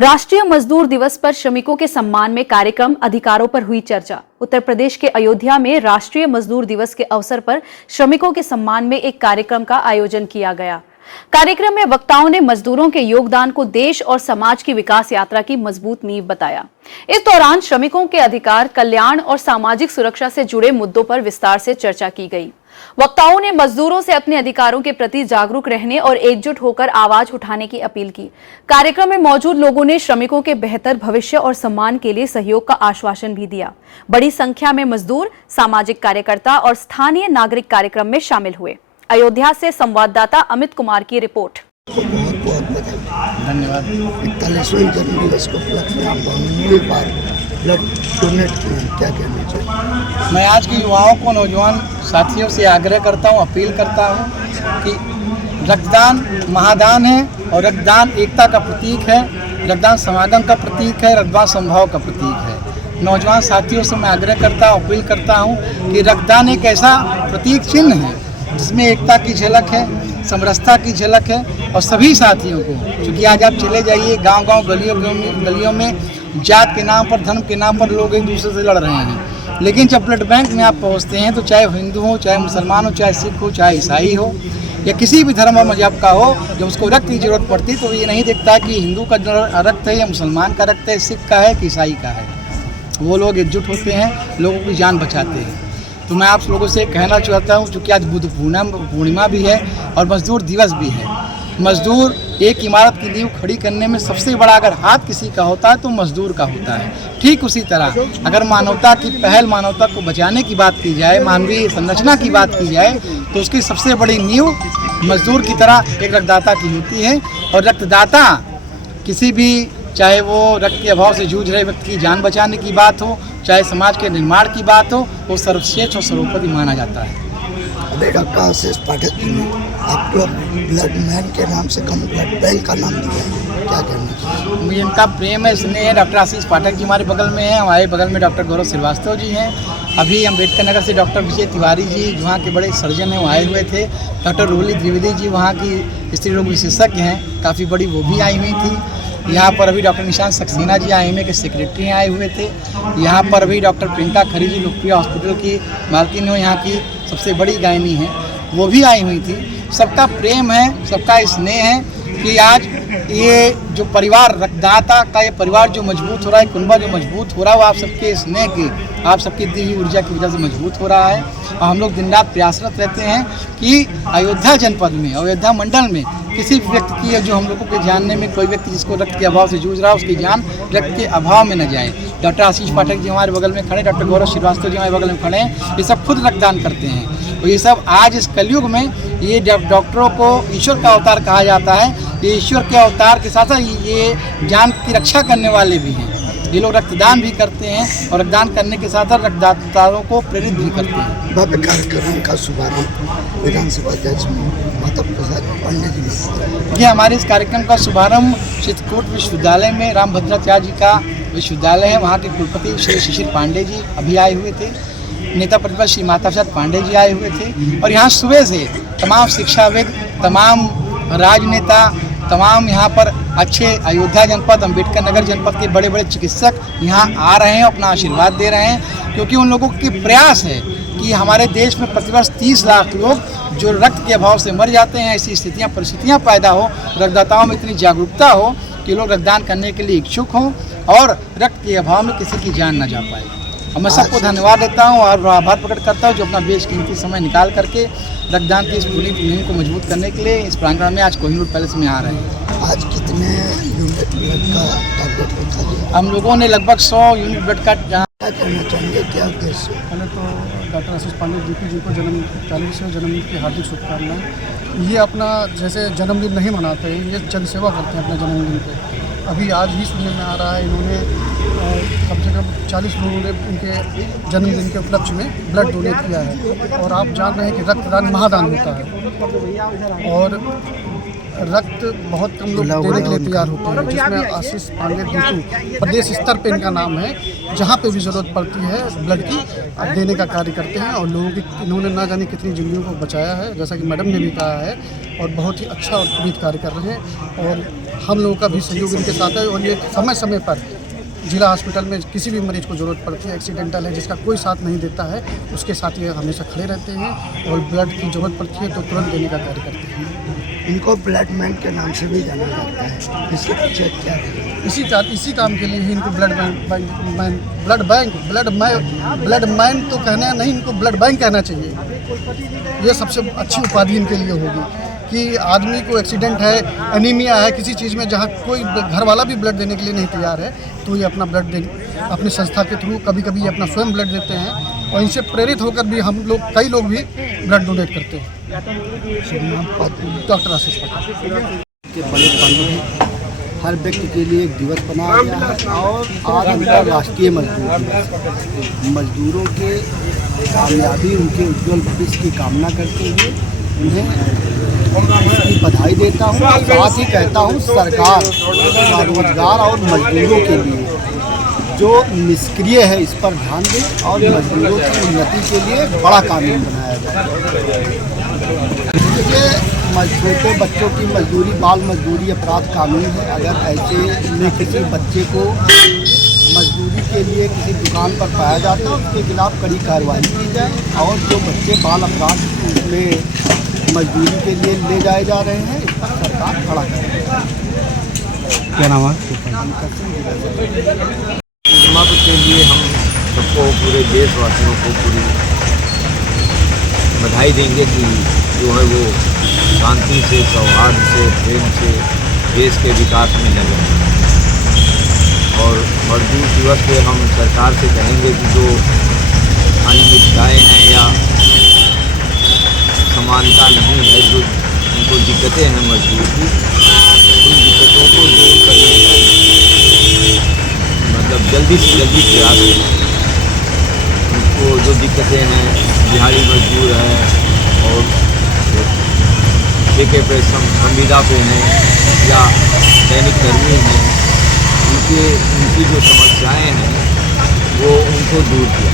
राष्ट्रीय मजदूर दिवस पर श्रमिकों के सम्मान में कार्यक्रम अधिकारों पर हुई चर्चा। उत्तर प्रदेश के अयोध्या में राष्ट्रीय मजदूर दिवस के अवसर पर श्रमिकों के सम्मान में एक कार्यक्रम का आयोजन किया गया। कार्यक्रम में वक्ताओं ने मजदूरों के योगदान को देश और समाज की विकास यात्रा की मजबूत नींव बताया। इस दौरान श्रमिकों के अधिकार, कल्याण और सामाजिक सुरक्षा से जुड़े मुद्दों पर विस्तार से चर्चा की गई। वक्ताओं ने मजदूरों से अपने अधिकारों के प्रति जागरूक रहने और एकजुट होकर आवाज उठाने की अपील की। कार्यक्रम में मौजूद लोगों ने श्रमिकों के बेहतर भविष्य और सम्मान के लिए सहयोग का आश्वासन भी दिया। बड़ी संख्या में मजदूर, सामाजिक कार्यकर्ता और स्थानीय नागरिक कार्यक्रम में शामिल हुए। अयोध्या से संवाददाता अमित कुमार की रिपोर्ट। बहुत बहुत धन्यवाद। 41वें जन्मदिवस को उपलक्ष्य में आप बहुमूल्य बार ब्लड डोनेट किए, क्या कहना चाहिए? मैं आज के युवाओं को, नौजवान साथियों से आग्रह करता हूं, अपील करता हूं कि रक्तदान महादान है और रक्तदान एकता का प्रतीक है, रक्तदान समागम का प्रतीक है, रक्तदान संभाव का प्रतीक है। नौजवान साथियों से मैं आग्रह करता हूं, अपील करता हूं कि रक्तदान एक ऐसा प्रतीक चिन्ह है जिसमें एकता की झलक है, समरसता की झलक है। और सभी साथियों को, क्योंकि आज आप चले जाइए गांव-गांव, गलियों में जात के नाम पर, धर्म के नाम पर लोग एक दूसरे से लड़ रहे हैं, लेकिन जब ब्लड बैंक में आप पहुंचते हैं तो चाहे हिंदू हो, चाहे मुसलमान हो, चाहे सिख हो, चाहे ईसाई हो या किसी भी धर्म और मजहब का हो, जब उसको रक्त की जरूरत पड़ती तो ये नहीं देखता कि हिंदू का रक्त है या मुसलमान का रक्त है, सिख का है कि ईसाई का है। वो लोग एकजुट होते हैं, लोगों की जान बचाते हैं। तो मैं आप लोगों से कहना चाहता हूँ, चूँकि आज बुद्ध पूर्णिमा भी है और मजदूर दिवस भी है। मजदूर एक इमारत की नींव खड़ी करने में सबसे बड़ा अगर हाथ किसी का होता है तो मजदूर का होता है। ठीक उसी तरह अगर मानवता की पहल, मानवता को बचाने की बात की जाए, मानवीय संरचना की बात की जाए, तो उसकी सबसे बड़ी नींव मजदूर की तरह एक रक्तदाता की होती है। और रक्तदाता किसी भी, चाहे वो रक्त के अभाव से जूझ रहे व्यक्ति की जान बचाने की बात हो, चाहे समाज के निर्माण की बात हो, वो सर्वश्रेष्ठ और सर्वोपरि माना जाता है। डॉक्टर आशीष पाठक जी ने आपको ब्लड मैन के नाम से कम ब्लड बैंक का नाम दिया है, क्या कहना चाहिए? मुझे इनका प्रेम है, स्नेह है। डॉक्टर आशीष पाठक जी हमारे बगल में हैं, हमारे बगल में डॉक्टर गौरव श्रीवास्तव जी हैं। अभी अम्बेडकर नगर से डॉक्टर विजय तिवारी जी, वहाँ के बड़े सर्जन हैं, वो आए हुए थे। डॉक्टर रोली द्विवेदी जी वहाँ की स्त्री रोग विशेषज्ञ हैं, काफ़ी बड़ी, वो भी आई हुई थी। यहाँ पर अभी डॉक्टर निशांत सक्सेना जी IMA के सेक्रेटरी आए हुए थे। यहाँ पर अभी डॉक्टर प्रियंका खरी जी, लोकप्रिय हॉस्पिटल की मालकिन हो, यहाँ की सबसे बड़ी गायनी हैं, वो भी आई हुई थी। सबका प्रेम है, सबका स्नेह है कि आज ये जो परिवार, रक्तदाता का ये परिवार जो मजबूत हो रहा है, कुनबा जो मजबूत हो रहा है, वो आप सबके स्नेह की, आप सबकी दी हुई ऊर्जा की वजह से मजबूत हो रहा है। और हम लोग दिन रात प्रयासरत रहते हैं कि अयोध्या जनपद में, अयोध्या मंडल में किसी भी व्यक्ति की, जो हम लोगों के जानने में कोई व्यक्ति जिसको रक्त के अभाव से जूझ रहा है, उसकी जान रक्त के अभाव में न जाए। डॉक्टर आशीष पाठक जी हमारे बगल में खड़े, डॉक्टर गौरव श्रीवास्तव जी हमारे बगल में खड़े हैं, ये सब खुद रक्तदान करते हैं। और ये सब आज इस कलयुग में, ये जब डॉक्टरों को ईश्वर का अवतार कहा जाता है, ये ईश्वर के अवतार के साथ साथ ये जान की रक्षा करने वाले भी हैं। ये लोग रक्तदान भी करते हैं और रक्तदान करने के साथ साथ रक्तदाताओं को प्रेरित भी करते हैं। भव्य कार्यक्रम का शुभारंभ विधानसभा अध्यक्ष माता प्रसाद पांडे जी ने। ये हमारे इस कार्यक्रम का शुभारंभ चित्रकूट विश्वविद्यालय में, रामभद्राचार्य जी का विश्वविद्यालय है, वहाँ के कुलपति श्री शिशिर पांडे जी अभी आए हुए थे। नेता प्रतिपक्ष श्री माता प्रसाद पांडे जी आए हुए थे। और यहाँ सुबह से तमाम शिक्षाविद, तमाम राजनेता, तमाम यहाँ पर अच्छे अयोध्या जनपद, अम्बेडकर नगर जनपद के बड़े बड़े चिकित्सक यहाँ आ रहे हैं, अपना आशीर्वाद दे रहे हैं। क्योंकि उन लोगों के प्रयास है कि हमारे देश में प्रतिवर्ष 30 लाख लोग जो रक्त के अभाव से मर जाते हैं, ऐसी परिस्थितियाँ पैदा हो, रक्तदाताओं में इतनी जागरूकता हो कि लोग रक्तदान करने के लिए इच्छुक हों और रक्त के अभाव में किसी की जान न जा पाए। और मैं सबको धन्यवाद देता हूँ और आभार प्रकट करता हूँ जो अपना बेशकीमती समय निकाल करके रक्तदान की इस पूरी मुहिम को मजबूत करने के लिए इस प्रांगण में आज कोहिनूर पैलेस में आ रहे हैं। आज कितने यूनिट ब्लड का टारगेट रखा गया? हम लोगों ने लगभग 100 यूनिट ब्लड का। क्या कहना चाहेंगे, क्या उद्देश्य? पहले तो डॉक्टर आशीष पांडे जी को 40वें जन्मदिन की हार्दिक शुभकामनाएं। ये अपना जैसे जन्मदिन नहीं मनाते हैं, ये जनसेवा करते हैं अपने जन्मदिन पे। अभी आज ही सुनने में आ रहा है, इन्होंने कम से कम 40 लोगों ने उनके जन्मदिन के उपलक्ष्य में ब्लड डोनेट किया है। और आप जान रहे हैं कि रक्तदान महादान होता है और रक्त बहुत कम लोग देने के लिए तैयार होते हैं, जिसमें आशीष पांडे जी प्रदेश स्तर पे इनका नाम है। जहाँ पे भी ज़रूरत पड़ती है ब्लड की, देने का कार्य करते हैं और लोगों की, इन्होंने ना जाने कितनी जिंदगियों को बचाया है, जैसा कि मैडम ने भी कहा है। और बहुत ही अच्छा और पुनीत कार्य कर रहे हैं। और हम लोगों का भी सहयोग इनके साथ है। और ये समय समय पर जिला हॉस्पिटल में किसी भी मरीज़ को ज़रूरत पड़ती है, एक्सीडेंटल है जिसका कोई साथ नहीं देता है, उसके साथ ये हमेशा खड़े रहते हैं। और ब्लड की ज़रूरत पड़ती है तो तुरंत देने का कार्य करते हैं। इनको ब्लड मैन के नाम से भी जाना जाता है, इसके पीछे क्या है? इसी काम के लिए ही इनको ब्लड मैन तो कहना नहीं, इनको ब्लड बैंक कहना चाहिए। ये सबसे अच्छी उपाधि इनके लिए होगी कि आदमी को एक्सीडेंट है, एनीमिया है किसी चीज़ में, जहाँ कोई घर वाला भी ब्लड देने के लिए नहीं तैयार है, तो ये अपना ब्लड दे अपनी संस्था के थ्रू कभी कभी ये अपना स्वयं ब्लड देते हैं। और इनसे प्रेरित होकर भी हम लोग कई लोग भी ब्लड डोनेट करते हैं। डॉक्टर आशीष पटेल के बड़े पर्व हर व्यक्ति के लिए एक दिवस बनाया गया है और आज अंतर्राष्ट्रीय मजदूर दिवस। मजदूरों के कामयाबी, उनके उज्जवल भविष्य की कामना करते हुए उन्हें इसकी बधाई देता हूँ। साथ ही कहता हूँ सरकार का रोजगार और मजदूरों के लिए जो निष्क्रिय है इस पर ध्यान दें और मजदूरों की उन्नति के लिए बड़ा कानून बनाया जाए। छोटे बच्चों की मजदूरी बाल मजदूरी अपराध कानून है। अगर ऐसे में किसी बच्चे को मजदूरी के लिए किसी दुकान पर पाया जाता है उसके खिलाफ कड़ी कार्रवाई की जाए और जो बच्चे बाल अपराध में मजदूरी के लिए ले जाए जा रहे हैं इस पर सरकार खड़ा करे। क्या नाम है? के लिए हम सबको, पूरे देशवासियों को पूरी बधाई देंगे कि जो है वो शांति से, सौहार्द से, प्रेम से देश के विकास में लगे। और मजदूर दिवस पे हम सरकार से कहेंगे कि जो अनियमितताएँ हैं या समानता नहीं है, जो उनको दिक्कतें हैं मजदूर की, उन दिक्कतों को दूर करने का मतलब जल्दी से जल्दी प्रयास करें। उनको जो दिक्कतें हैं, दिहाड़ी मजदूर है और ठेके पे संविदा पे हैं या दैनिक कर्मी हैं, उनकी जो समस्याएं हैं वो उनको दूर किया।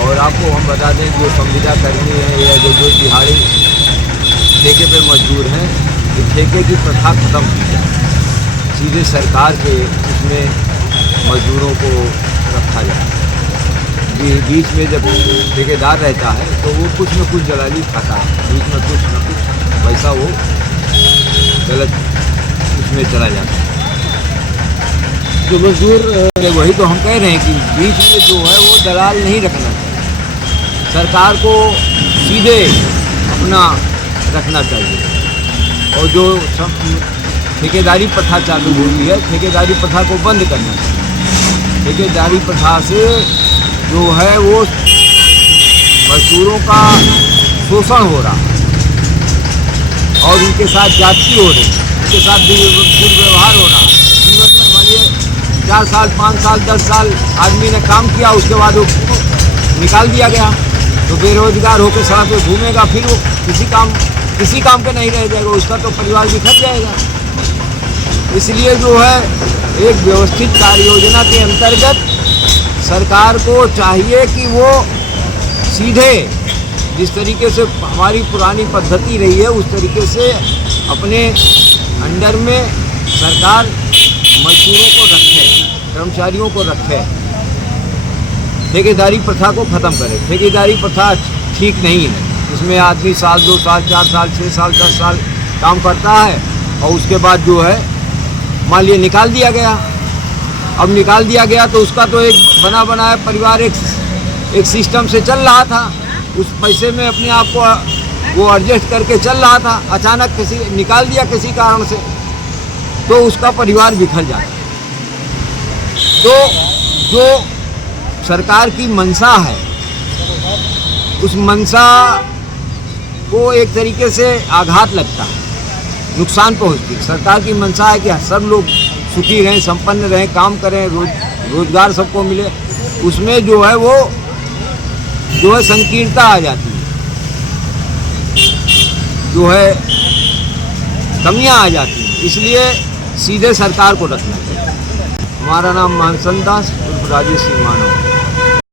और आपको हम बता दें जो संविदा कर्मी हैं या जो दिहाड़ी ठेके पे मजदूर हैं, तो ठेके की प्रथा खत्म की जाए, सीधे सरकार के उसमें मजदूरों को रखा जाए। बीच में जब ठेकेदार रहता है तो वो कुछ न कुछ दलाली खाता है, बीच में कुछ न कुछ पैसा वो गलत उसमें चला जाता है। जो मजदूर वही तो हम कह रहे हैं कि बीच में जो है वो दलाल नहीं रखना चाहिए, सरकार को सीधे अपना रखना चाहिए। और जो ठेकेदारी प्रथा चालू हुई है, ठेकेदारी प्रथा को बंद करना चाहिए। ठेकेदारी प्रथा से जो है वो मजदूरों का शोषण हो रहा है और उनके साथ जाति हो रही, उनके साथ दुर्व्यवहार हो रहा है। जीवन में मानिए 4 साल, 5 साल, 10 साल आदमी ने काम किया, उसके बाद वो निकाल दिया गया तो बेरोजगार होकर सड़क पे घूमेगा, फिर वो किसी काम पे नहीं रह जाएगा, उसका तो परिवार बिखर जाएगा। इसलिए जो है एक व्यवस्थित कार्य योजना के अंतर्गत सरकार को चाहिए कि वो सीधे जिस तरीके से हमारी पुरानी पद्धति रही है उस तरीके से अपने अंडर में सरकार मजदूरों को रखे, कर्मचारियों को रखे, ठेकेदारी प्रथा को ख़त्म करे। ठेकेदारी प्रथा ठीक नहीं है, इसमें आदमी साल, 2 साल, 4 साल, 6 साल, 10 साल काम करता है और उसके बाद जो है मान लिया निकाल दिया गया। अब निकाल दिया गया तो उसका तो एक बना बनाया परिवार एक सिस्टम से चल रहा था, उस पैसे में अपने आप को वो एडजस्ट करके चल रहा था। अचानक किसी निकाल दिया किसी कारण से तो उसका परिवार बिखर जाता। तो जो सरकार की मंशा है उस मंशा को एक तरीके से आघात लगता है, नुकसान पहुंचती। सरकार की मंशा है कि सब लोग सुखी रहें, संपन्न रहें, काम करें, रोजगार सबको मिले, उसमें जो है वो जो है संकीर्णता आ जाती है, जो है कमियां आ जाती हैं। इसलिए सीधे सरकार को रखना चाहिए। हमारा नाम मानसन दास, राजेश सिंह मानव।